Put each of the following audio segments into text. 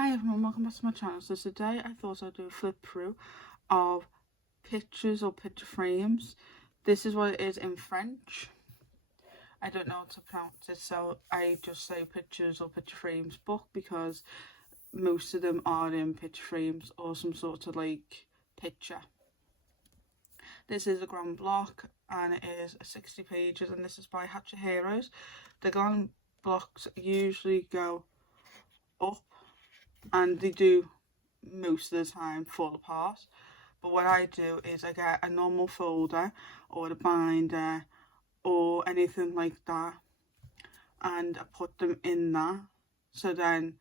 Hi everyone, welcome back to my channel. So today I thought I'd do a flip through of pictures or picture frames. This is what it is in French. I don't know how to pronounce it, so I just say pictures or picture frames book because most of them are in picture frames or some sort of like picture. This is a grand block and it is 60 pages and this is by Hachette. The grand blocks usually go up and they do most of the time fall apart, but what I do is I get a normal folder or a binder or anything like that and I put them in that, so then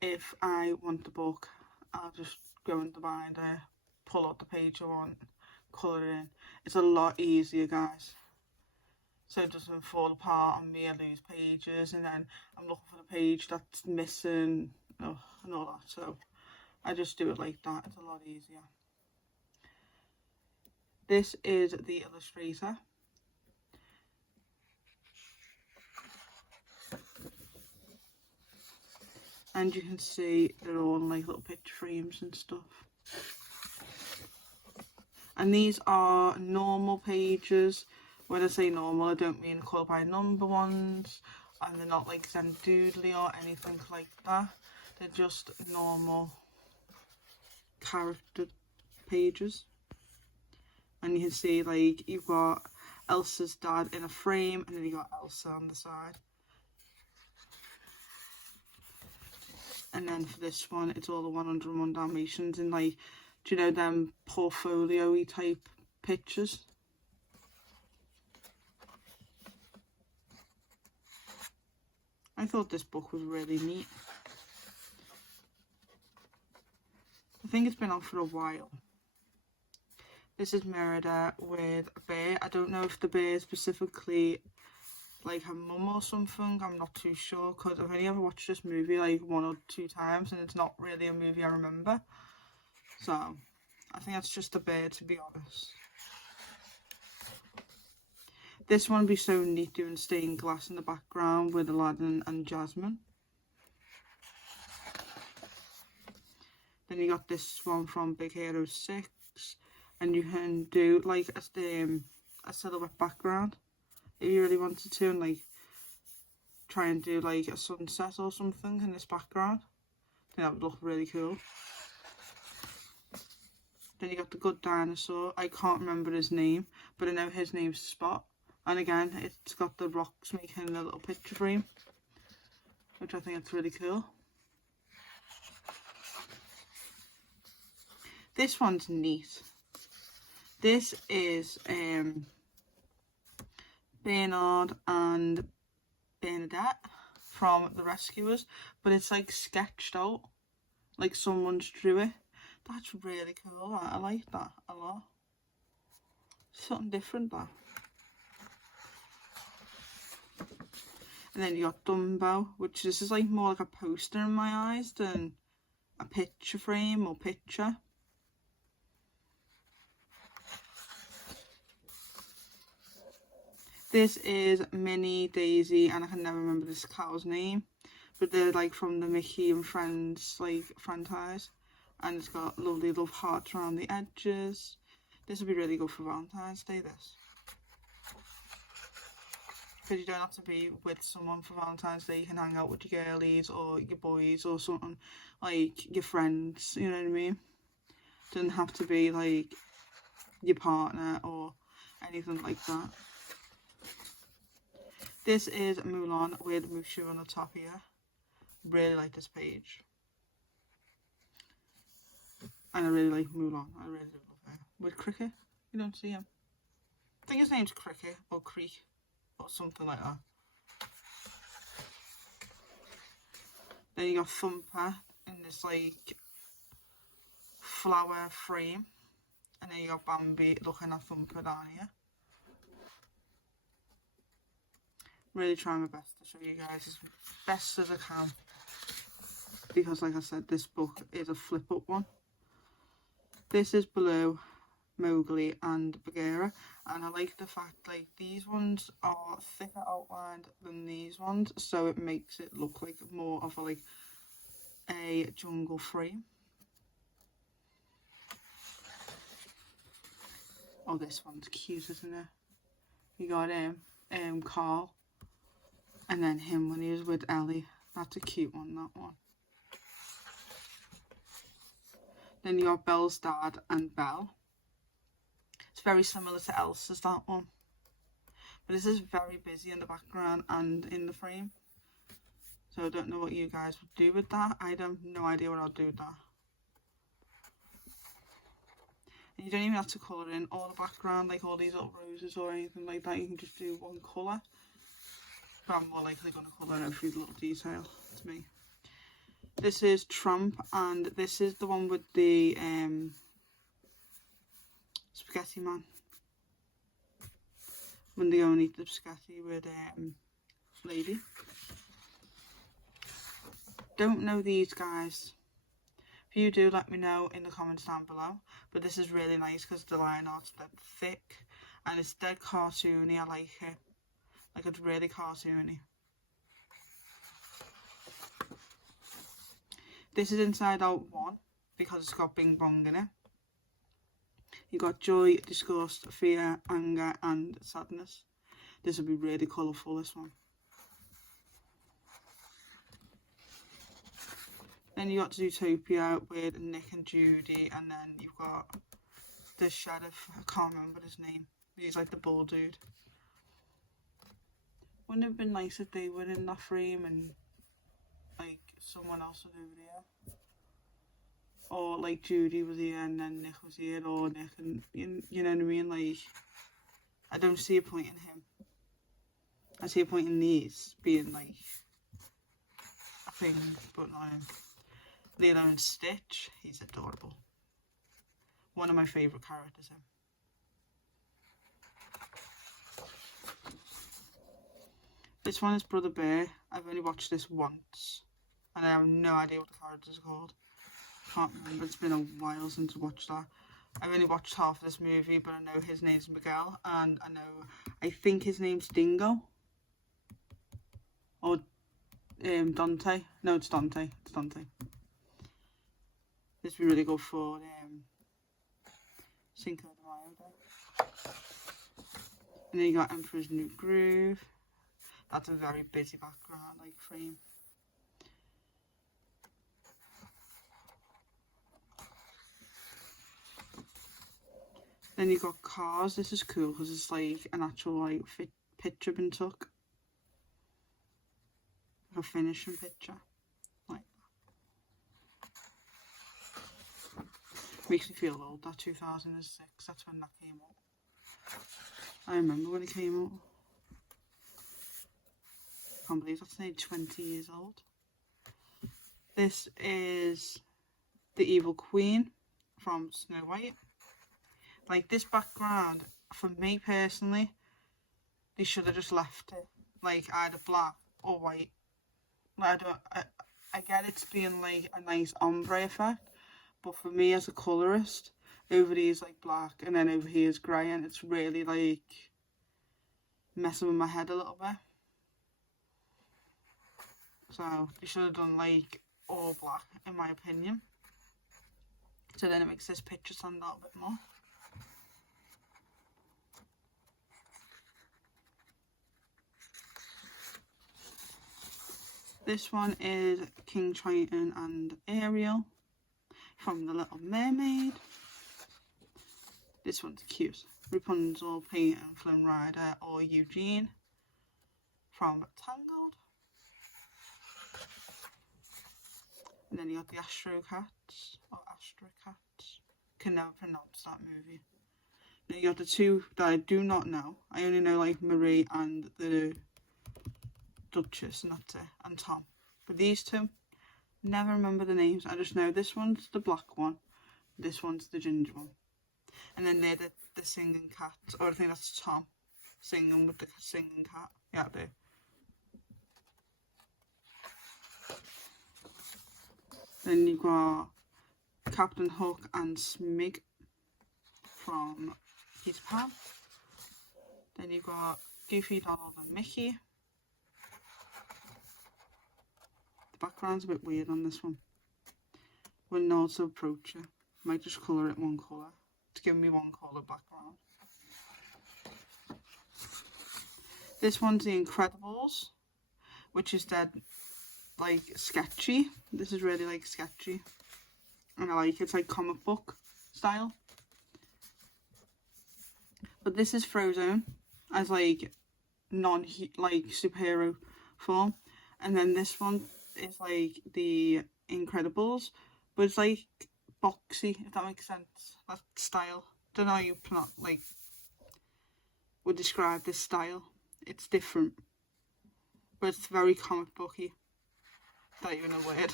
if I want the book I'll just go in the binder, pull out the page I want, colour it in. It's a lot easier, guys, so it doesn't fall apart on me. I lose pages and then I'm looking for the page that's missing, and all that, so I just do it like that. It's a lot easier. This is the illustrator. And you can see they're all in like little picture frames and stuff. And these are normal pages. When I say normal, I don't mean colour by number ones. And they're not like Zendoodly or anything like that. They're just normal character pages. And you can see like you've got Elsa's dad in a frame and then you got Elsa on the side. And then for this one it's all the 101 Dalmatians in, like, do you know them portfolio-y type pictures? I thought this book was really neat. I think it's been out for a while. This is Merida with a bear. I don't know if the bear is specifically like her mum or something. I'm not too sure because I've only ever watched this movie like 1 or 2 times and it's not really a movie I remember. So I think that's just a bear, to be honest. This one would be so neat doing stained glass in the background with Aladdin and Jasmine. Then you got this one from Big Hero 6, and you can do like a silhouette background if you really wanted to, and like try and do like a sunset or something in this background. I think that would look really cool. Then you got the Good Dinosaur. I can't remember his name, but I know his name's Spot. And again, it's got the rocks making a little picture frame, which I think is really cool. This one's neat. This is Bernard and Bernadette from The Rescuers, but it's like sketched out, like someone's drew it. That's really cool. I like that a lot. Something different, that. And then you got Dumbo, which this is like more like a poster in my eyes than a picture frame or picture. This is Minnie, Daisy, and I can never remember this cow's name, but they're like from the Mickey and Friends like franchise, and it's got lovely love hearts around the edges. This would be really good for Valentine's Day, this, because you don't have to be with someone for Valentine's Day. You can hang out with your girlies or your boys or something, like your friends, you know what I mean? It doesn't have to be like your partner or anything like that. This is Mulan with Mushu on the top here. Really like this page. And I really like Mulan. I really do love her. With Cricket, you don't see him. I think his name's Cricket or Creek or something like that. Then you got Thumper in this like flower frame. And then you got Bambi looking at Thumper down here. Really trying my best to show you guys as best as I can, because like I said, this book is a flip up one. This is Baloo, Mowgli and Bagheera, and I like the fact like these ones are thicker outlined than these ones, so it makes it look like more of a like a jungle frame. Oh, this one's cute, isn't it? You got Carl, and then him when he was with Ellie. That's a cute one, that one. Then you got Belle's dad and Belle. It's very similar to Elsa's, that one. But this is very busy in the background and in the frame. So I don't know what you guys would do with that. I have no idea what I'll do with that. And you don't even have to colour in all the background, like all these little roses or anything like that. You can just do one colour. But I'm more likely going to colour in every little detail, to me. This is Trump, and this is the one with the spaghetti man. When they go and eat the spaghetti with lady. Don't know these guys. If you do, let me know in the comments down below. But this is really nice because the line art's dead thick and it's dead cartoony. I like it. Like, it's really cartoony. This is Inside Out 1 because it's got Bing Bong in it. You got joy, disgust, fear, anger and sadness. This will be really colourful, this one. Then you got Zootopia with Nick and Judy, and then you've got the sheriff, I can't remember his name. He's like the bull dude. Wouldn't it have been nice if they were in that frame and like someone else was over there? Or like Judy was here and then Nick was here, or Nick and you know what I mean? Like, I don't see a point in him. I see a point in these being like a thing, but not him. Lilo and Stitch, he's adorable. One of my favourite characters, him. This one is Brother Bear. I've only watched this once, and I have no idea what the characters are called. Can't remember, it's been a while since I watched that. I've only watched half of this movie, but I know his name's Miguel, and I think his name's Dingo. Or Dante. No, it's Dante. It's Dante. This would be really good for Cinco de Mayo Day. And then you got Emperor's New Groove. That's a very busy background, like, frame. Then you got Cars. This is cool because it's like an actual like picture been took. A finishing picture. Like that. Makes me feel old. That 2006. That's when that came out. I remember when it came out. Can't believe that's nearly 20 years old. This is the Evil Queen from Snow White. Like, this background, for me personally, they should have just left it like either black or white. Like, I get it's being like a nice ombre effect, but for me as a colourist, over here is like black and then over here is grey, and it's really like messing with my head a little bit. So they should have done like all black, in my opinion. So then it makes this picture stand out a bit more. This one is King Triton and Ariel from The Little Mermaid. This one's cute. Rapunzel, Peyton, Flynn Rider, or Eugene from Tangled. And then you got the Astro Cats, or Astro Cats. Can never pronounce that movie. Then you got the two that I do not know. I only know like Marie and the Duchess, and that's it, and Tom. But these two, never remember the names. I just know this one's the black one, this one's the ginger one. And then they're the singing cats, or I think that's Tom singing with the singing cat. Yeah, there. Then you've got Captain Hook and Smig from Peter Pan. Then you've got Goofy, Donald and Mickey. The background's a bit weird on this one. Wouldn't know how to approach it. Might just colour it one colour to give me one colour background. This one's The Incredibles, which is dead like sketchy. This is really like sketchy, and I like it. It's like comic book style. But this is Frozen as like superhero form, and then this one is like The Incredibles, but it's like boxy, if that makes sense. That style. Don't know how you would describe this style. It's different, but it's very comic booky. Not even a word.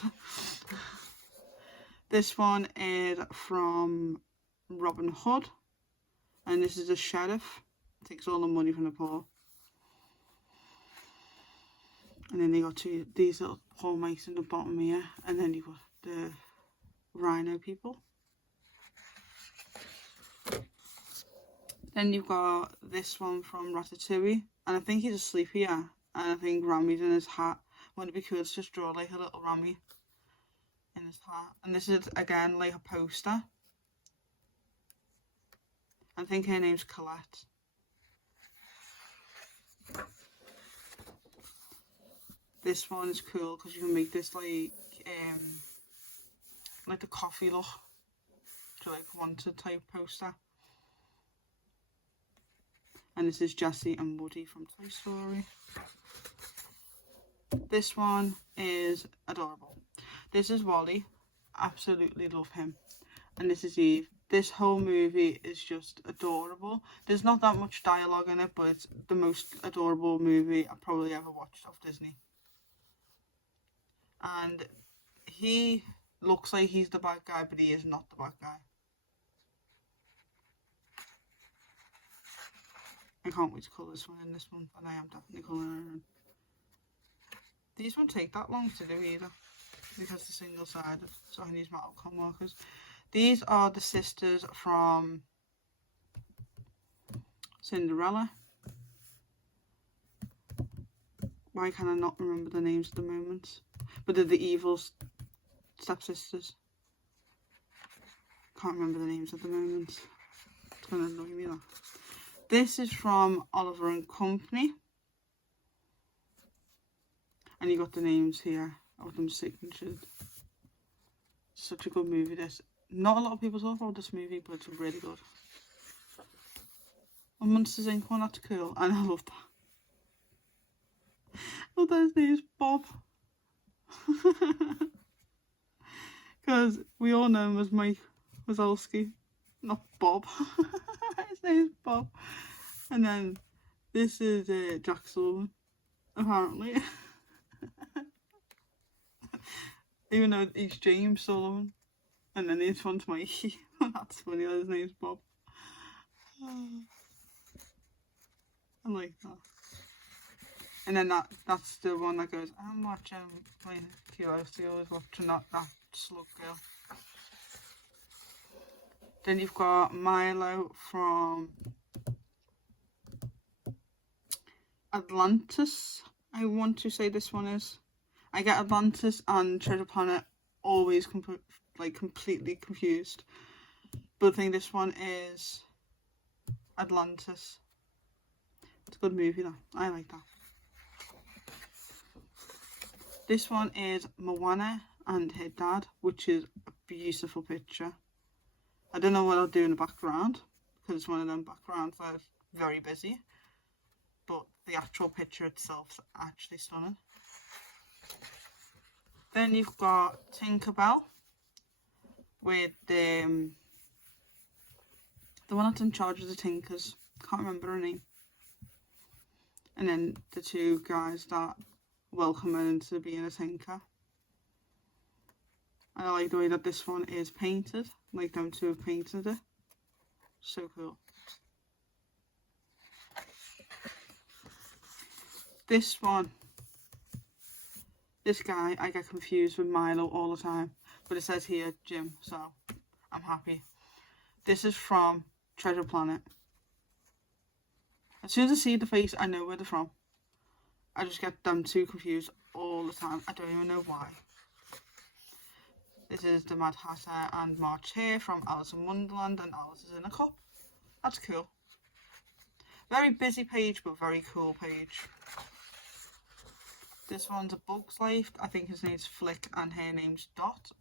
This one is from Robin Hood, and this is a sheriff. Takes all the money from the poor. And then they got these little poor mice in the bottom here, and then you got the rhino people. Then you've got this one from Ratatouille, and I think he's asleep here, and I think Rami's in his hat. Wouldn't it be cool to just draw like a little Rami in his hat? And this is again like a poster. I think her name's Colette. This one is cool because you can make this like the coffee look, to like wanted type poster. And this is Jessie and Woody from Toy Story. This one is adorable. This is Wally. Absolutely love him. And this is Eve. This whole movie is just adorable. There's not that much dialogue in it, but it's the most adorable movie I probably ever watched of Disney. And he looks like he's the bad guy, but he is not the bad guy. I can't wait to colour this one in this month, and I am definitely colouring it in. These won't take that long to do either, because they're single-sided, so I can use my alcohol markers. These are the sisters from Cinderella. Why can I not remember the names at the moment? But they're the evil stepsisters. Can't remember the names at the moment. It's going to annoy me that. This is from Oliver and Company. And you got the names here of them signatured. Such a good movie, this. Not a lot of people talk about this movie, but it's really good. A Monsters Inc. one, that's cool. And I love that. Oh, his name is Bob. Because we all know him as Mike Wazowski, not Bob. His name is Bob. And then this is Jack Sullivan, apparently. Even though he's James Sullivan. And then this one's Mikey. That's funny that his name's Bob. I like that. And then that's the one that goes, I'm watching my curiosity, always watching that slug girl. Then you've got Milo from Atlantis. I want to say this one is. I get Atlantis and Treasure Planet always completely confused. But I think this one is Atlantis. It's a good movie though. I like that. This one is Moana and her dad, which is a beautiful picture. I don't know what I'll do in the background, because it's one of them backgrounds that is very busy. But the actual picture itself is actually stunning. Then you've got Tinkerbell with the one that's in charge of the Tinkers. Can't remember her name. And then the two guys that welcome her into being a Tinker. And I like the way that this one is painted, like them two have painted it. So cool. This one, this guy, I get confused with Milo all the time, but it says here Jim, so I'm happy. This is from Treasure Planet. As soon as I see the face, I know where they're from. I just get them two confused all the time. I don't even know why. This is the Mad Hatter and March Hare from Alice in Wonderland, and Alice is in a cup. That's cool. Very busy page, but very cool page. This one's A Bug's Life. I think his name's Flick and her name's Dot.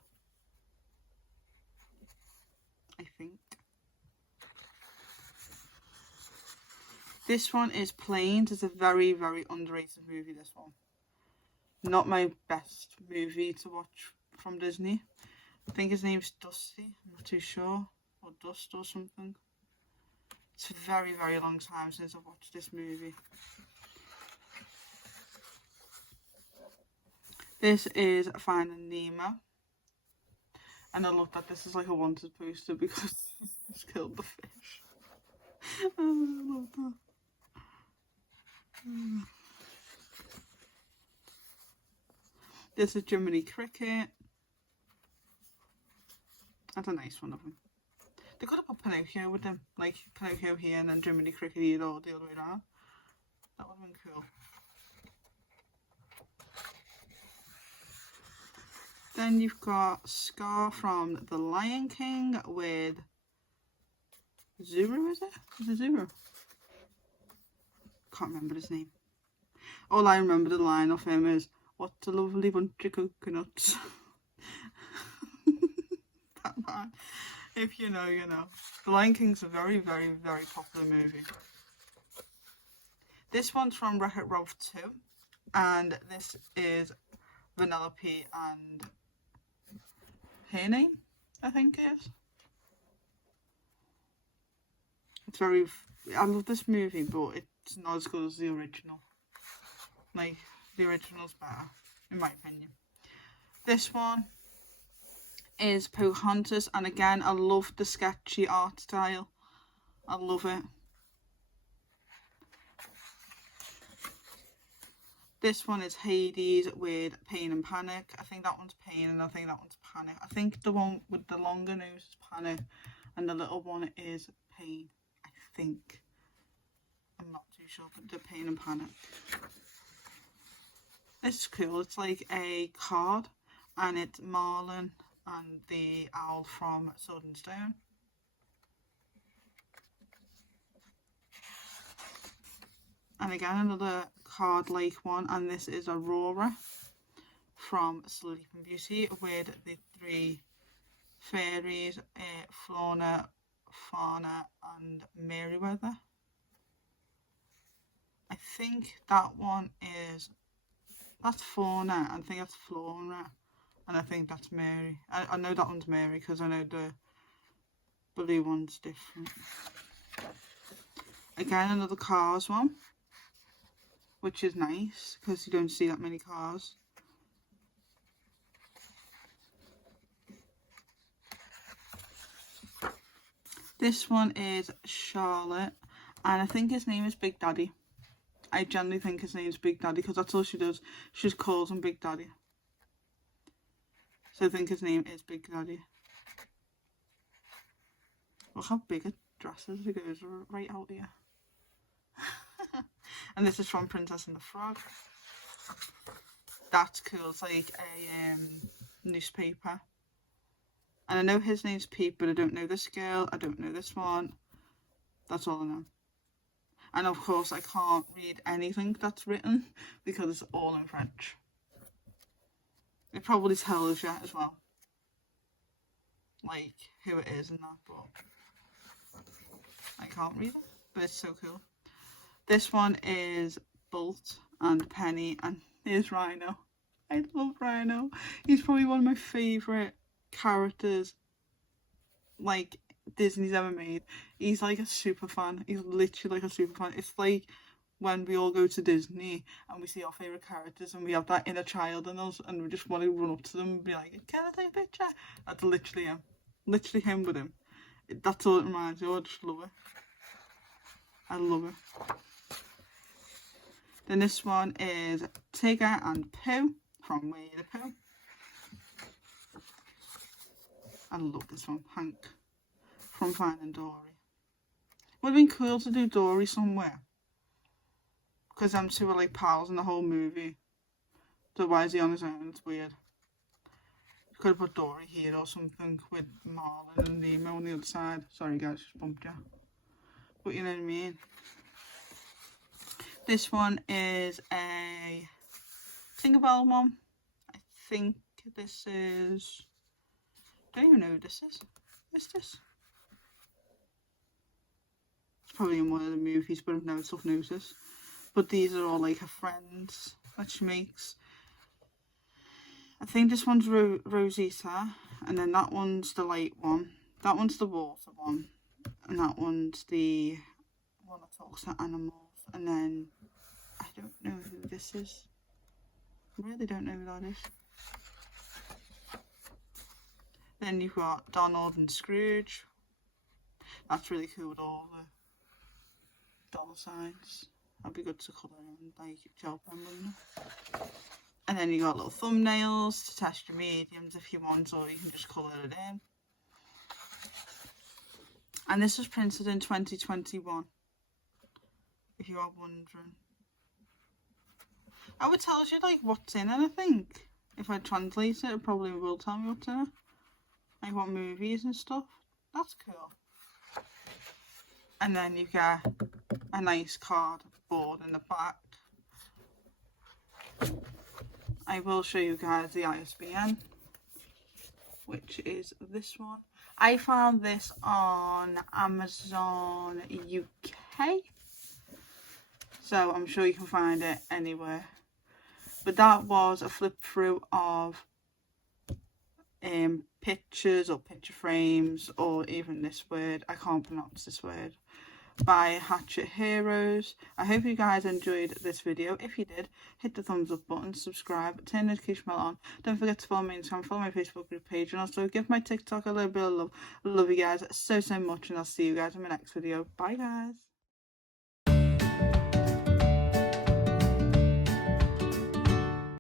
I think. This one is Planes. It's a very, very underrated movie, this one. Not my best movie to watch from Disney. I think his name's Dusty. I'm not too sure. Or Dust or something. It's a very, very long time since I've watched this movie. This is Finding Nemo. And I love that this is like a wanted poster because he's killed the fish. Oh, I love that. This is Jiminy Cricket. That's a nice one of them. They could have put Pinocchio with them, like Pinocchio here and then Jiminy Cricket here or the other way around. That would have been cool. Then you've got Scar from The Lion King with Zuru, is it? Is it Zuru? Can't remember his name. All I remember the line of him is, "What a lovely bunch of coconuts." That line. If you know, you know. The Lion King's a very, very, very popular movie. This one's from Wreck-It Ralph 2. And this is Vanellope and her name, I think it is. It's very... I love this movie, but it's not as good as the original. Like, the original's better, in my opinion. This one is Pocahontas, and again, I love the sketchy art style. I love it. This one is Hades with Pain and Panic. I think that one's Pain and I think that one's Panic. I think the one with the longer nose is Panic and the little one is Pain. I think. I'm not too sure, but the Pain and Panic. It's cool. It's like a card and it's Marlin and the owl from Sword and Stone. And again, another card-like one, and this is Aurora from Sleeping Beauty with the three fairies, Flora, Fauna, and Merryweather. I think that one that's Fauna, I think that's Flora, and I think that's Mary. I know that one's Mary because I know the blue one's different. Again, another Cars one, which is nice because you don't see that many cars. This one is Charlotte, and I think his name is Big Daddy. I generally think his name is Big Daddy because that's all she does. She just calls him Big Daddy. So I think his name is Big Daddy. Look how big a dress is. It goes right out here. And this is from Princess and the Frog. That's cool. It's like a newspaper. And I know his name's Pete, but I don't know this girl. I don't know this one. That's all I know. And of course, I can't read anything that's written because it's all in French. It probably tells you as well, like who it is and that, but I can't read it. But it's so cool. This one is Bolt and Penny, and here's Rhino. I love Rhino. He's probably one of my favourite characters, like, Disney's ever made. He's like a super fan. He's literally like a super fan. It's like when we all go to Disney and we see our favourite characters and we have that inner child in us and we just want to run up to them and be like, "Can I take a picture?" That's literally him. Literally him with him. That's all it reminds me of. I just love it. I love it. Then this one is Tigger and Pooh from Winnie the Pooh. I love this one. Hank from Finding Dory. Would have been cool to do Dory somewhere. Because them two are like pals in the whole movie. So why is he on his own? It's weird. Could have put Dory here or something with Marlin and Nemo on the other side. Sorry guys, just bumped you. But you know what I mean. This one is a Tinkerbell one. I think this is... I don't even know who this is. What's this? It's probably in one of the movies, but I've never took notice. But these are all like her friends that she makes. I think this one's Rosita, and then that one's the light one. That one's the water one, and that one's the one that talks to animals. And then I don't know who this is. I really don't know who that is. Then you've got Donald and Scrooge. That's really cool with all the dollar signs. That'd be good to colour in, like gel pen, wouldn't it? And then you got little thumbnails to test your mediums if you want, or you can just colour it in. And this was printed in 2021, if you are wondering. Oh, it tells you like what's in it, I think. If I translate it, it probably will tell me what's in it. Like what movies and stuff. That's cool. And then you get a nice cardboard in the back. I will show you guys the ISBN, which is this one. I found this on Amazon UK, so I'm sure you can find it anywhere. But that was a flip through of pictures or picture frames, or even this word, I can't pronounce this word, by Hachette Heroes. I hope you guys enjoyed this video. If you did, hit the thumbs up button, subscribe, turn the notification bell on. Don't forget to follow me on Instagram, follow my Facebook group page, and also give my TikTok a little bit of love. I love you guys so much, and I'll see you guys in my next video. Bye guys.